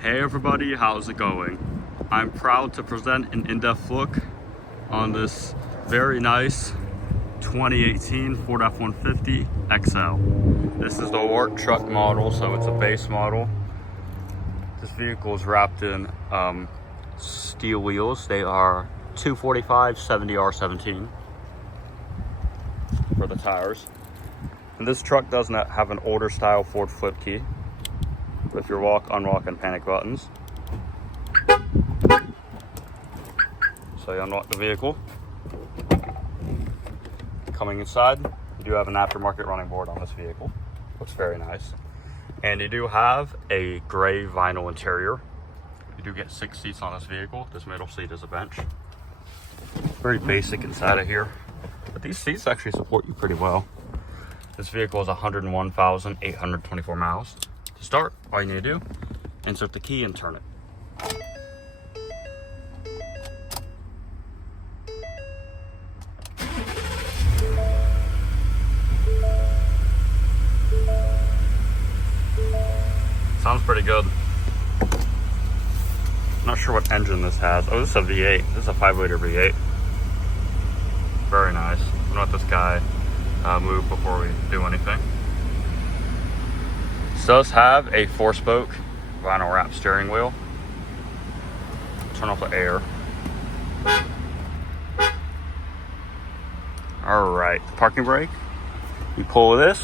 Hey everybody, how's it going? I'm proud to present an in-depth look on this very nice 2018 Ford F-150 XL. This is the work truck model, so it's a base model. This vehicle is wrapped in steel wheels. They are 245 70R17 for the tires. And this truck does not have an older style Ford flip key with your walk, unlock, and panic buttons. So you unlock the vehicle. Coming inside, you do have an aftermarket running board on this vehicle. Looks very nice. And you do have a gray vinyl interior. You do get 6 seats on this vehicle. This middle seat is a bench. Very basic inside of here, but these seats actually support you pretty well. This vehicle is 101,824 miles. To start, all you need to do, insert the key and turn it. Sounds pretty good. Not sure what engine this has. Oh, this is a V8. This is a 5-liter V8. Very nice. I'm gonna let this guy move before we do anything. This does have a 4-spoke vinyl wrap steering wheel. Turn off the air. All right, parking brake. You pull this,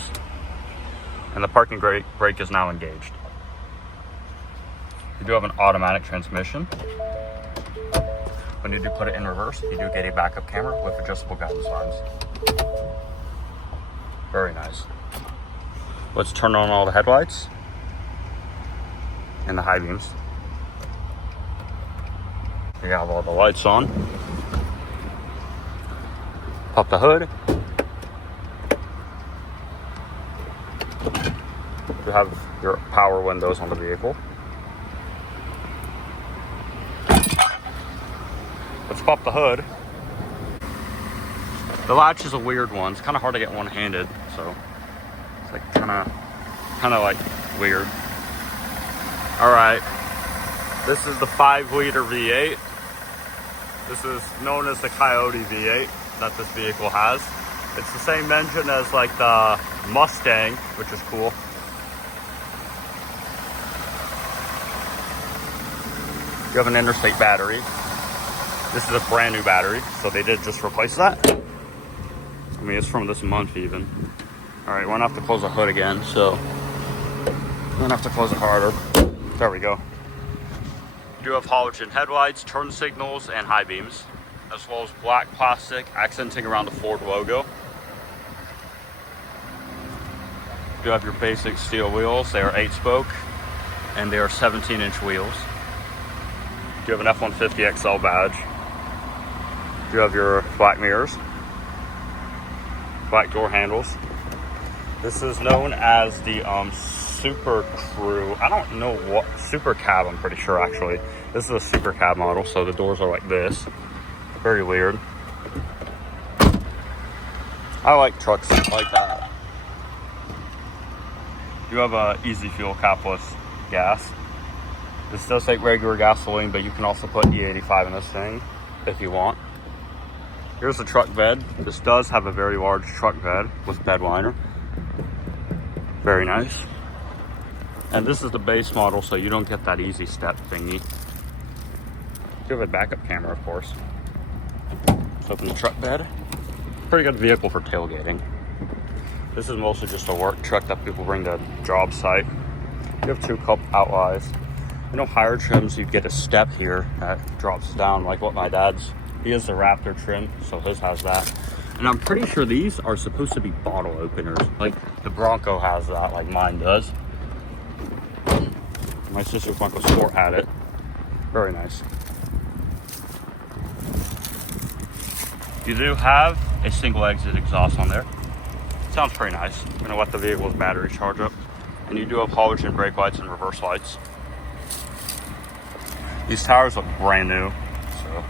and the parking brake is now engaged. You do have an automatic transmission. When you do put it in reverse, you do get a backup camera with adjustable guidance lines. Very nice. Let's turn on all the headlights and the high beams. You have all the lights on. Pop the hood. You have your power windows on the vehicle. Let's pop the hood. The latch is a weird one. It's kind of hard to get one-handed, so it's like kind of like weird. All right, this is the 5-liter V8. This is known as the Coyote V8 that this vehicle has. It's the same engine as like the Mustang, which is cool. You have an interstate battery. This is a brand new battery, so they did just replace that. I mean, it's from this month even. All right, we're gonna have to close the hood again, so we're gonna have to close it harder. There we go. You do have halogen headlights, turn signals, and high beams, as well as black plastic accenting around the Ford logo. You do have your basic steel wheels. They are 8-spoke, and they are 17-inch wheels. You have an F-150 XL badge. You have your black mirrors, black door handles. This is known as the Super Crew. I don't know what, Supercab, I'm pretty sure actually. This is a Supercab model, so the doors are like this. Very weird. I like trucks like that. You have a easy fuel capless gas. This does take regular gasoline, but you can also put E85 in this thing if you want. Here's the truck bed. This does have a very large truck bed with bed liner. Very nice. And this is the base model, so you don't get that easy step thingy. You have a backup camera, of course. Let's open the truck bed. Pretty good vehicle for tailgating. This is mostly just a work truck that people bring to job site. You have 2 cup outlies. You know, higher trims, you get a step here that drops down like what my dad's. He has the Raptor trim, so his has that. And I'm pretty sure these are supposed to be bottle openers. Like the Bronco has that, like mine does. My sister's Bronco Sport had it. Very nice. You do have a single exit exhaust on there. Sounds pretty nice. I'm gonna let the vehicle's battery charge up. And you do have halogen brake lights and reverse lights. These tires look brand new. So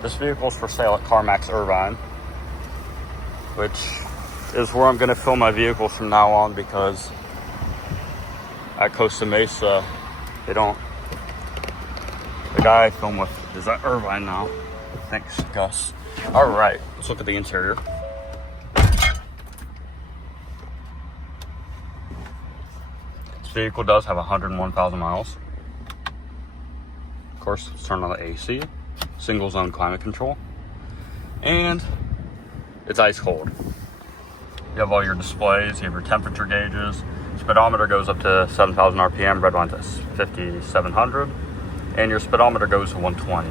this vehicle is for sale at Carmax Irvine, which is where I'm gonna fill my vehicles from now on, because at Costa Mesa, they don't guy I film with is at Irvine now. Thanks, Gus. All right, let's look at the interior. This vehicle does have 101,000 miles. Of course, let's turn on the AC, single zone climate control, and it's ice cold. You have all your displays, you have your temperature gauges, speedometer goes up to 7,000 RPM, red line's at 5,700, and your speedometer goes to 120.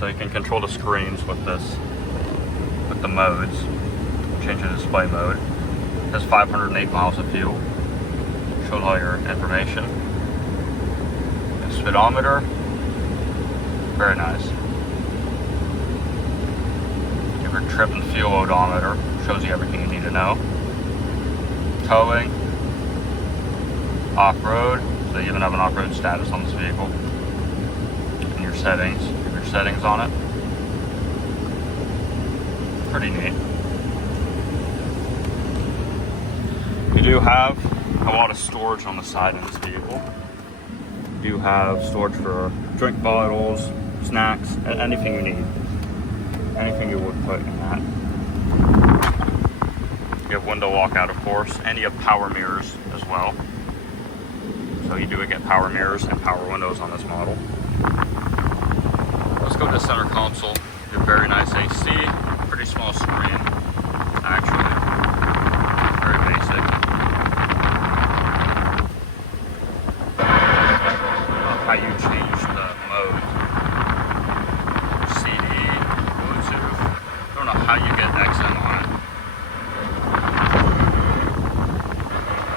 So you can control the screens with this, with the modes, change the display mode. It has 508 miles of fuel, shows all your information. The speedometer, very nice. You have your trip and fuel odometer, shows you everything you need to know. Towing, off-road, so you even have an off-road status on this vehicle. And your settings, you have your settings on it. Pretty neat. You do have a lot of storage on the side in this vehicle. You do have storage for drink bottles, snacks, anything you need. Anything you would put in that. You have window lockout, of course, and you have power mirrors as well. So you do get power mirrors and power windows on this model. Let's go to the center console. You have very nice AC, pretty small screen, actually. Very basic. How you change the mode. CD, Bluetooth. I don't know how you get XM on it.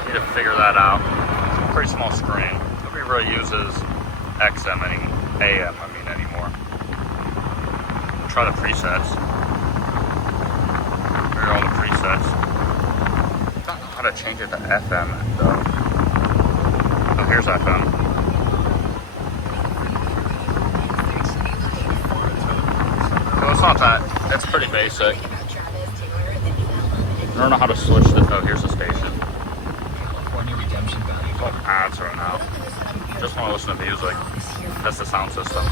Need to figure that out. Pretty small screen. Nobody really uses XM AM anymore. Try the presets. Here are all the presets. I don't know how to change it to FM though. Oh, here's FM. So it's not that. It's pretty basic. I don't know how to switch this. Oh, here's the station. Ads right now. Just want to listen to music. That's the sound system.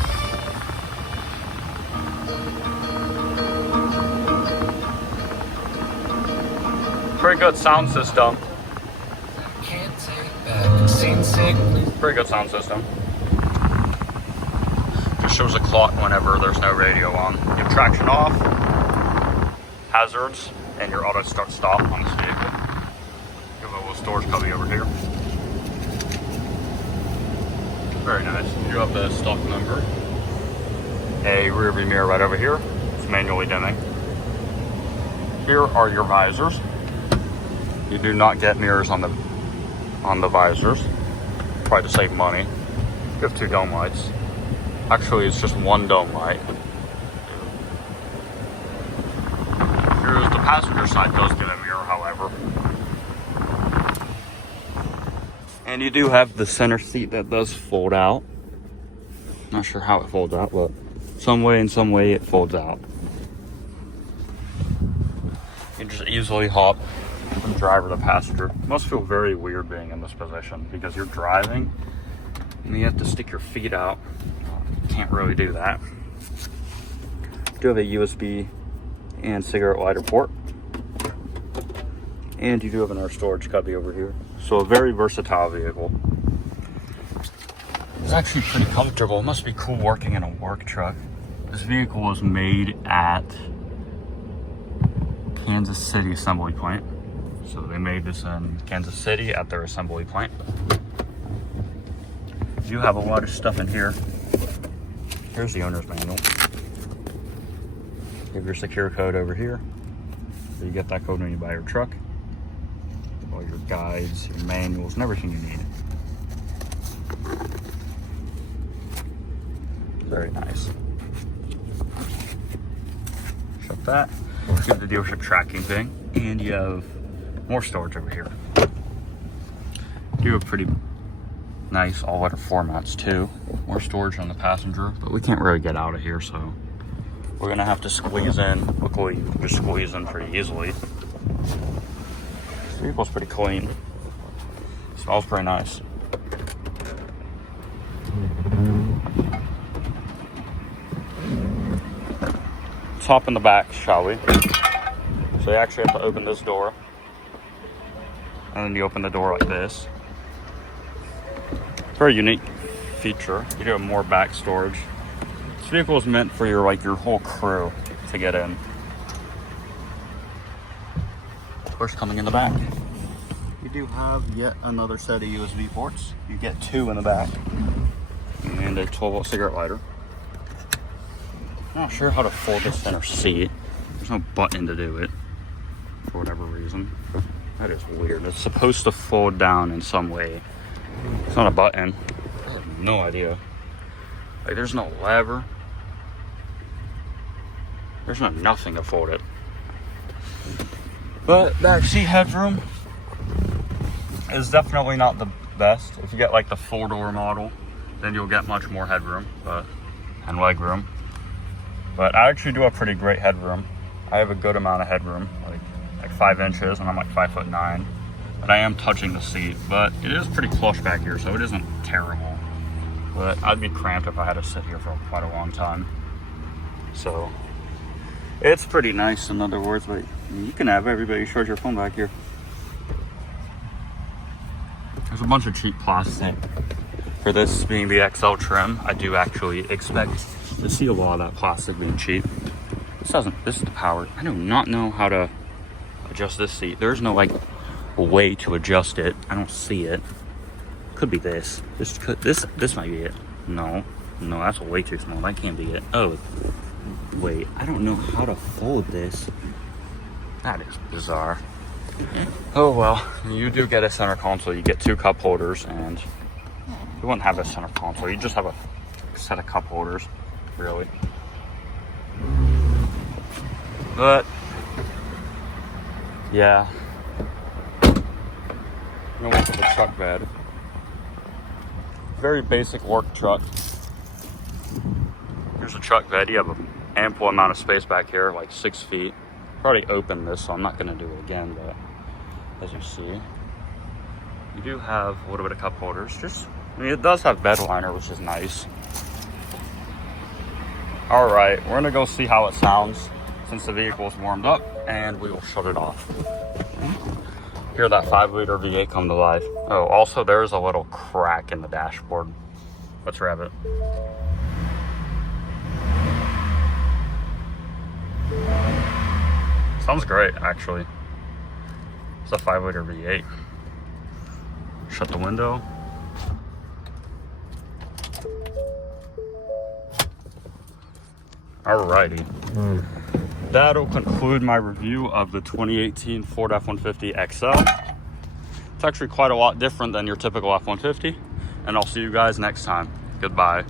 Pretty good sound system. Pretty good sound system. Just shows a clock whenever there's no radio on. You have traction off, hazards, and your auto start stop on this vehicle. You have a little storage cubby over here. Very nice. You have the stock number. A rear view mirror right over here. It's manually dimming. Here are your visors. You do not get mirrors on the visors. Probably to save money. You have two dome lights. Actually, it's just one dome light. Here's the passenger side does get a mirror, however. And you do have the center seat that does fold out. Not sure how it folds out, but some way it folds out. You can just easily hop from driver to passenger. It must feel very weird being in this position because you're driving and you have to stick your feet out. You can't really do that. You do have a USB and cigarette lighter port. And you do have another storage cubby over here. So a very versatile vehicle. It's actually pretty comfortable. It must be cool working in a work truck. This vehicle was made at Kansas City assembly plant. So they made this in Kansas City at their assembly plant. You have a lot of stuff in here. Here's the owner's manual. You have your secure code over here. So you get that code when you buy your truck. All your guides, your manuals, and everything you need. Very nice. Shut that. You have the dealership tracking thing, and you have more storage over here. You have pretty nice all-weather floor mats too. More storage on the passenger, but we can't really get out of here, so we're gonna have to squeeze in. Luckily, you can just squeeze in pretty easily. This vehicle's pretty clean. Smells pretty nice. let's hop in the back, shall we? So you actually have to open this door. And then you open the door like this. Very unique feature. You do have more back storage. This vehicle is meant for your whole crew to get in. Of course, coming in the back, you do have yet another set of USB ports. You get 2 in the back. And a 12-volt cigarette lighter. I'm not sure how to fold this center seat. There's no button to do it, for whatever reason. That is weird. It's supposed to fold down in some way. It's not a button. I have no idea. Like, there's no lever. There's nothing to fold it. But back seat headroom is definitely not the best. If you get like the 4-door model, then you'll get much more headroom and leg room. But I actually do have pretty great headroom. I have a good amount of headroom, like 5 inches, and I'm like 5'9". But I am touching the seat, but it is pretty plush back here, so it isn't terrible. But I'd be cramped if I had to sit here for quite a long time. So it's pretty nice, in other words, but you can have everybody charge your phone back here. There's a bunch of cheap plastic. For this being the XL trim, I do actually expect to see a lot of that plastic being cheap. This is the power. I do not know how to adjust this seat. There's no way to adjust it. I don't see it. Could be this. This might be it. No, that's way too small. That can't be it. Oh, wait. I don't know how to fold this. That is bizarre. Oh well, you do get a center console. You get 2 cup holders, and you wouldn't have a center console. You just have a set of cup holders, really. But yeah, I'm gonna look at the truck bed. Very basic work truck. Here's a truck bed. You have an ample amount of space back here, like 6 feet. I've already opened this, so I'm not gonna do it again, but as you see, you do have a little bit of cup holders. It does have bed liner, which is nice. All right, we're gonna go see how it sounds since the vehicle is warmed up, and we will shut it off. Hear that 5-liter V8 come to life. Oh, also there's a little crack in the dashboard. Let's rev it. Sounds great, actually. It's a 5-liter V8. Shut the window. Alrighty. That'll conclude my review of the 2018 Ford F-150 XL. It's actually quite a lot different than your typical F-150. And I'll see you guys next time. Goodbye.